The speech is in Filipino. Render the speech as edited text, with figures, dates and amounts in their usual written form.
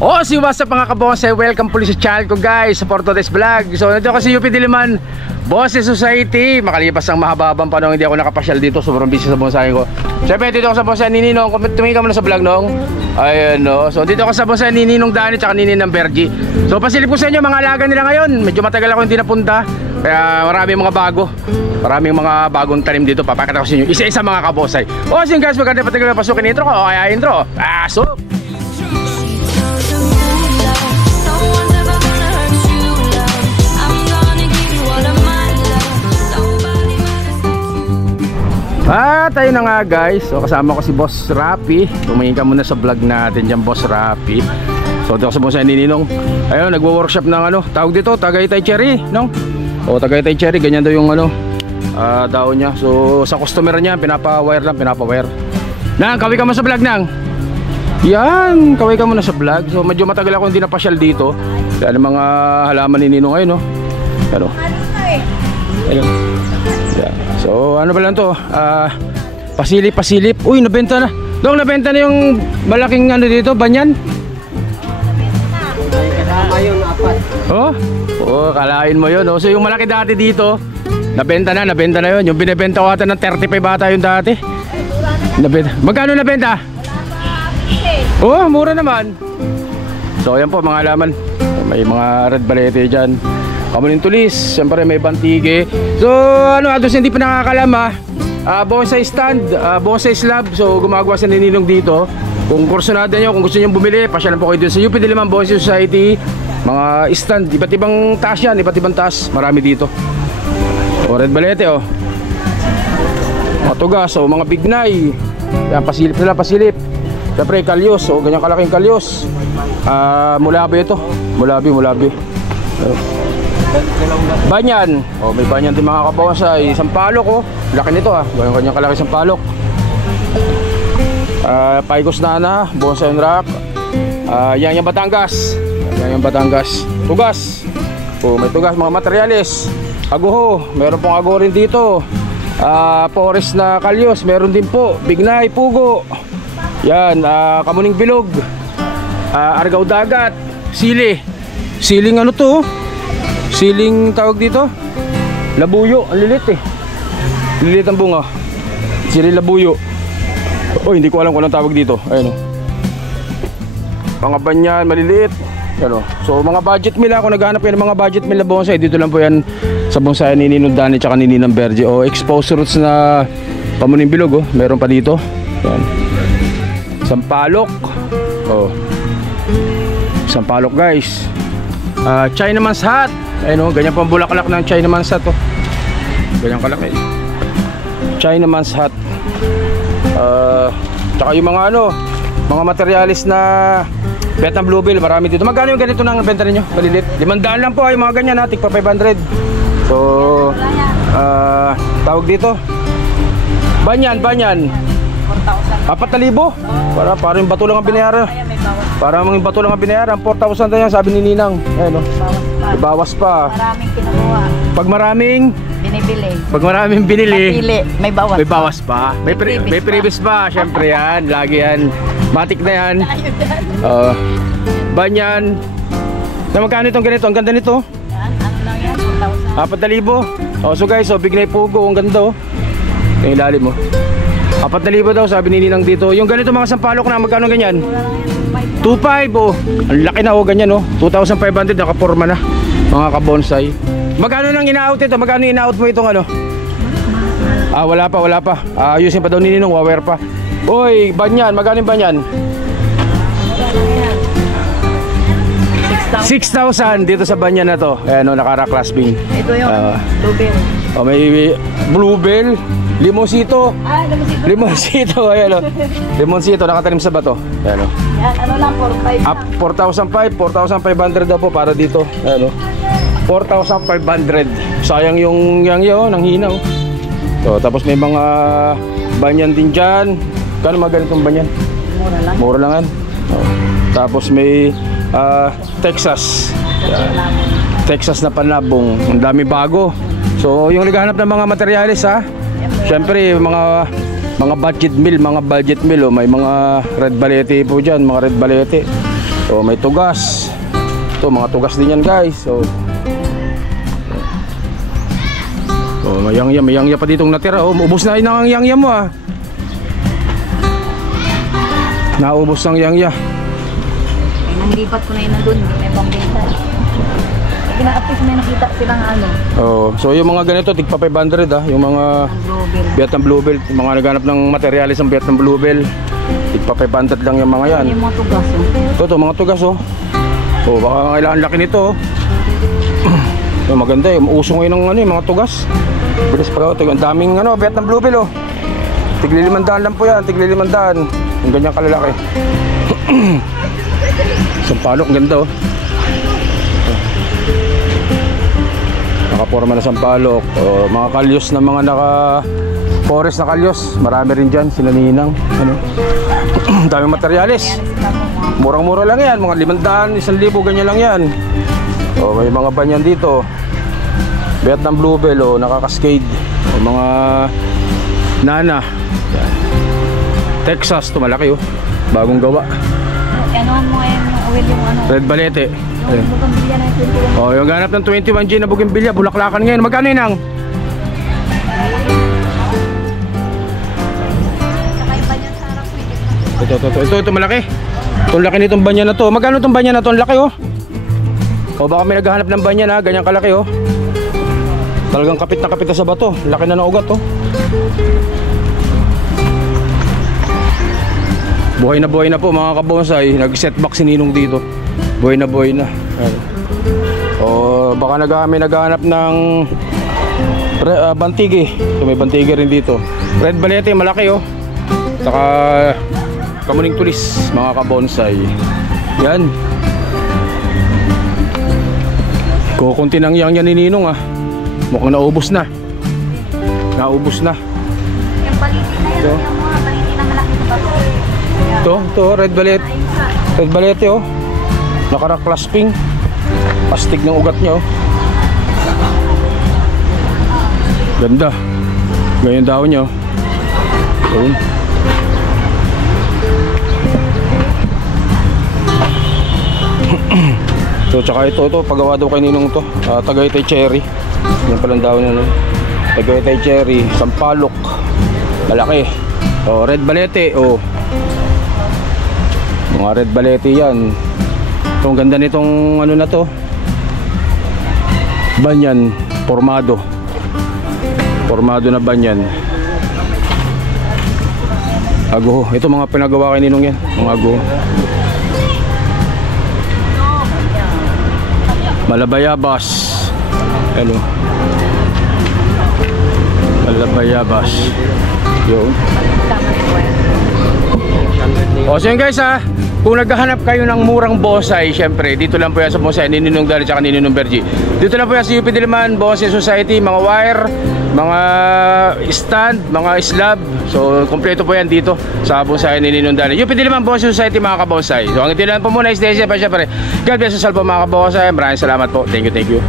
Oh, si what's up mga kabonsay, welcome po sa channel ko guys, sa Today's Vlog. So nandito ako sa UP Diliman Bonsai Society. Makalipas ang mahababang panahon hindi ako nakapasyal dito, sobrang busy sa bonsai ko. Siyempre dito ako sa bonsai ni Ninong, tumingin ka muna sa vlog nung. Ayan no, so dito ako sa bonsai ni Ninong Dani at Ninong Bergie. So pasilip ko sa inyo mga alaga nila ngayon. Medyo matagal ako hindi napunta, kaya maraming mga bago. Maraming mga bagong tanim dito, papakita ko sa inyo isa-isa mga kabonsay. O so guys, maganda patagal na pasukin intro ko, o kaya intro. So tayo na nga guys. So kasama ko si Boss Rapi. Tumingin ka muna sa vlog natin dyan, Boss Rapi. So dito sa bonsai ni Ninong. Ayun, nagwo-workshop ng ano, tawag dito, Tagaytay Cherry, no? O Tagaytay Cherry, ganyan daw yung ano, daon niya. So sa customer niya, pinapa-wire lang, pinapa-wire. Nang, kaway ka mo sa vlog nang. Yan, kaway ka muna sa vlog. So medyo matagal ako hindi napasyal dito. Dahil mga halaman ni Ninong ngayon, no? Ano? Ayun. Yeah. So ano ba lang to? Pasilip. Uy, nabenta na. Dong, nabenta na yung malaking ano dito, banyan. Oh? Oh, kalain mo 'yon. Oh. So yung malaki dati dito, nabenta na 'yon. Yung binebenta ko ata ng 35 bata yung dati. Nabenta. Magkano nabenta? Oh, mura naman. So ayan po mga halaman. May mga red balete diyan. Kamuning tulis, siyempre may bantige. So ano, ados hindi pa nakakalam bonsai stand, bonsai slab. So gumagawa sa Ninong dito. Kung kursunada nyo, kung gusto nyo bumili, pasyalan po kayo dito sa UP Diliman Bonsai Society. Mga stand, iba't ibang taas yan, iba't ibang taas. Marami dito. O red balete mga tugas, o mga bignay. Yan, pasilip nila, pasilip. Siyempre kalyos, o ganyang kalaking kalyos. Mulabi ito, mulabi. Banyan. Oh, may banyan din mga kabonsai. Sampalok laki nito Ganyan kanyang kalaki sampalok. Paikos na bonsai rock. Yan yung Batangas. Tugas. Oh, may tugas mga materyales. Aguho, meron pong aguho rin dito. Forest na kalyos, meron din po. Bignay, pugo. Yan, kamuning bilog. Argaw dagat, siling ano to? Siling tawag dito? Labuyo, ang lilit lilit ang bunga. Siling labuyo. Oh, hindi ko alam kung anong tawag dito. Ayun mga banyan, maliliit. So mga budget meal, ako naghanap kayo ng mga budget meal na bonsai. Dito lang po yan sa bonsai ni Ninong Dani at Ninong Bergie. O exposed roots na pamuning bilog. Meron pa dito. Yan. Sampalok. Sampalok guys. Chinaman's hat. Ayun ganyan po ang bulaklak ng Chinaman's hat ganyan kalaki. Chinaman's hat. Tsaka yung mga mga materialis na Vietnam Bluebill, marami dito. Magkano yung ganito nang benta ninyo? Malilit. 500 lang po yung mga ganyan tig pa 500. So tawag dito banyan 4,000. 4,000? Parang bato lang ang binayaran. Parang mga bato lang ang binayaran. 4,000 na yan, sabi ni Ninang. Ayun bawas pa. Maraming kinukuha. Pag maraming binili, may bawas pa. May previous pa. Syempre yan, lagi yan. Matik na yan. Banyan. Na magkano itong ganito? Ang ganda nito. Yan, ano lang yan? 4,000. So guys, bignay pugo. Ang ganda yung ilalim 4,000 daw, sabi ni Ninang dito. Yung ganito mga sampalok na, magkano ganyan? 2,500. Ang laki na ganyan 2,500, nakaporma na mga kabonsai. Magkano nang ina-out ito? Magkano ina-out mo itong wala pa. Ayusin pa daw ni Ninong, waware pa. Oy, banyan, magkano yung banyan? 6,000 dito sa banyan na to. Ayan naka class B. Ito yung bluebell. May bluebell. Limonsito. Limonsito. Ayan Limonsito, nakatanim sa bato. Ayan Yan, ano lang, 4,500 daw po para dito. Ayan 4,500. Sayang yung nang hinaw. So, tapos may mga banyan din dyan. Kano mga ganitong banyan? Mura lang yan. Tapos may Texas. Texas na panabong. Ang dami bago. So yung naghahanap ng mga materyales syempre mga budget meal, may mga red balete po dyan, mga red balete. So may tugas. Ito mga tugas din yan guys. So may yangya pa ditong natira. Ubos na ang yangya mo ah. Naubos ng yangya. Ay, nanglipat ko na yun nandun. May pambenta. Pina-update may nakita silang ano. So yung mga ganito tigpa 500 ah. Yung mga Vietnam Bluebell, mga naghanap ng materialis ng Vietnam Bluebell, tigpa 500 lang yung mga yan. Yung mga tugas Ito mga tugas baka kailangan laki nito maganda uso ngayon ng yung mga tugas. Bilis pa ang daming Vietnam Bluebell tigli 500 lang po yan, tigli 500 yung ganyang kalalaki. Sampalok, ganda nakaporma na sampalok. Mga kalyos na mga forest na kalyos, marami rin dyan, sinaninang daming materialis, murang-mura lang yan, mga 500, 1,000, ganyan lang yan. May mga banyan dito, Vietnam Bluebell nakakaskade, mga nana yan. Texas, ito malaki bagong gawa. Anuhan mo ngayon yung Red Balete. Yung bougainvillea na yung yung ganap ng 21G na bougainvillea, bulaklakan ngayon. Magkano yun ang? Ito malaki. Itong laki nitong banyan na to. Magkano itong banyan na to? Ang laki baka may naghahanap ng banyan ganyan kalaki Talagang kapit na kapit na sa bato. Laki na ng ugat Buhay na po mga kabonsai. Nag-setback si Ninong dito. Buhay na. Baka may naghahanap ng bantigi. May bantigi rin dito. Red Balete, malaki Saka kamuning tulis mga kabonsai. Yan. Kukunti ng yang ni Ninong Mukhang naubos na. Yung paliti na yan. Yung mga paliti na malaki na bato. Ito, Red Balete. Red Balete Nakarak-clasping. Pastig ng ugat niya Ganda. Ganyan daw niya So tsaka ito pagawa daw kay Ninong Tagaytay cherry. Yan palang daw niya Tagaytay cherry, sampalok, malaki. Red Balete mga Red Balete yan. Ang ganda nitong na to, banyan, formado na banyan. Ago, ito mga pinagawa kay Ninong yan, mga ago. Malabayabas. Malabayabas. Yun. So yun guys kung naghahanap kayo ng murang bonsai, syempre dito lang po yan sa bonsai ni Ninong Dali at ni Ninong Bergie. Dito lang po yan sa UP Diliman Bonsai Society. Mga wire, mga stand, mga slab. So kompleto po yan dito sa bonsai ni Ninong Dali, UP Diliman Bonsai Society mga kabonsai. So ang itinan po muna is Daisy pa syempre. God bless us all po mga kabonsai. Maraming salamat po. Thank you.